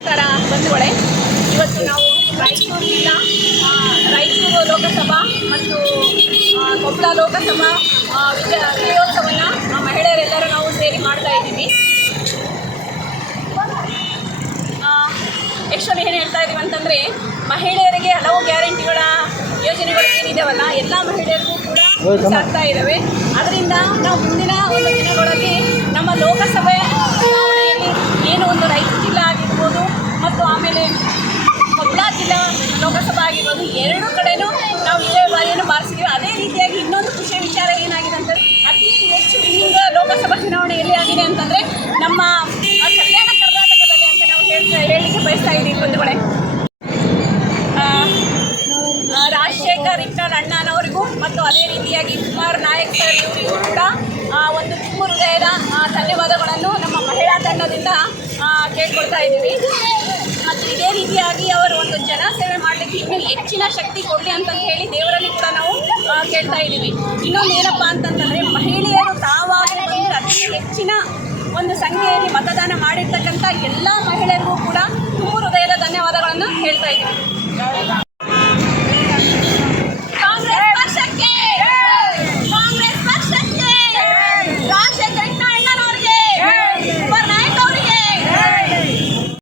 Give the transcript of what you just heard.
ನಮಸ್ಕಾರ ಬಂಧುಗಳೇ ಇವತ್ತು ನಾವು ರಾಯಚೂರು ಜಿಲ್ಲಾ ಆ, ರಾಯಚೂರು ಲೋಕಸಭಾ ಮತ್ತು ಕೊಪ್ಪಳ ಲೋಕಸಭಾ ಆ, ವಿಜಯ ವಿಜಯೋತ್ಸವವನ್ನು ಆ, ಮಹಿಳೆಯರೆಲ್ಲರೂ ನಾವು ಸೇರಿ ಮಾಡ್ತಾ ಇದ್ದೀವಿ. ಆ್ಯಕ್ಚುಲಿ ಏನು ಹೇಳ್ತಾ ಇದ್ದೀವಿ ಅಂತಂದರೆ ಮಹಿಳೆಯರಿಗೆ ಹಲವು ಗ್ಯಾರಂಟಿಗಳ ಯೋಜನೆಗಳು ಏನಿದಾವಲ್ಲ ಎಲ್ಲ ಮಹಿಳೆಯರಿಗೂ ಆಗ್ತಾ ಇದ್ದಾವೆ ಅದರಿಂದ ನಾವು ಮುಂದಿನ ಒಂದು ದಿನಗಳಲ್ಲಿ ನಮ್ಮ ಲೋಕಸಭೆ ಚುನಾವಣೆಯಲ್ಲಿ ಏನು ಒಂದು ರೈತ ಜಿಲ್ಲಾ ಆಗಿರ್ಬೋದು ಮತ್ತು ಆಮೇಲೆ ಕೊಪ್ಪಳ ಜಿಲ್ಲಾ ಲೋಕಸಭಾ ಆಗಿರ್ಬೋದು ಎರಡು ಕಡೆನೂ ನಾವು ಇದೇ ಬಾರಿಯನ್ನು ಬಾರಿಸಿದ್ದೀವಿ ಅದೇ ರೀತಿಯಾಗಿ ಇನ್ನೊಂದು ಖುಷಿಯ ವಿಚಾರ ಏನಾಗಿದೆ ಅಂತಂದರೆ ಅತಿ ಹೆಚ್ಚು ವಿನ್ನಿಂಗ್ ಲೋಕಸಭಾ ಚುನಾವಣೆ ಎಲ್ಲಿ ಆಗಿದೆ ಅಂತಂದರೆ ನಮ್ಮ ಕಲ್ಯಾಣ ಕರ್ನಾಟಕದಲ್ಲಿ ಅಂತ ನಾವು ಹೇಳ್ತಾ ಹೇಳಲಿಕ್ಕೆ ಬಯಸ್ತಾ ಇದ್ದೀವಿ ಬಂಧುಗಳೇ. ಶೇಖರ್ ಅಣ್ಣನವರಿಗೂ ಮತ್ತು ಅದೇ ರೀತಿಯಾಗಿ ಕುಮಾರ್ ನಾಯಕ್ ಸರ್ ಇವರಿಗೂ ಕೂಡ ಒಂದು ತುಂಬ ಹೃದಯದ ಧನ್ಯವಾದಗಳನ್ನು ನಮ್ಮ ಮಹಿಳಾ ತಂಡದಿಂದ ಕೇಳ್ಕೊಳ್ತಾ ಇದ್ದೀವಿ. ಮತ್ತು ಇದೇ ರೀತಿಯಾಗಿ ಅವರು ಒಂದು ಜನ ಸೇವೆ ಮಾಡಲಿಕ್ಕೆ ಇನ್ನೂ ಹೆಚ್ಚಿನ ಶಕ್ತಿ ಕೊಡಲಿ ಅಂತಂದು ಹೇಳಿ ದೇವರಲ್ಲಿ ಕೂಡ ನಾವು ಕೇಳ್ತಾ ಇದ್ದೀವಿ. ಇನ್ನೊಂದು ಏನಪ್ಪ ಅಂತಂತಂದರೆ, ಮಹಿಳೆಯರು ತಾವಾಗಿ ಬಂದು ಅತಿ ಹೆಚ್ಚಿನ ಒಂದು ಸಂಖ್ಯೆಯಲ್ಲಿ ಮತದಾನ ಮಾಡಿರ್ತಕ್ಕಂಥ ಎಲ್ಲ ಮಹಿಳೆಯರಿಗೂ ಕೂಡ ತುಂಬ ಹೃದಯದ ಧನ್ಯವಾದಗಳನ್ನು ಹೇಳ್ತಾ ಇದ್ದೀವಿ.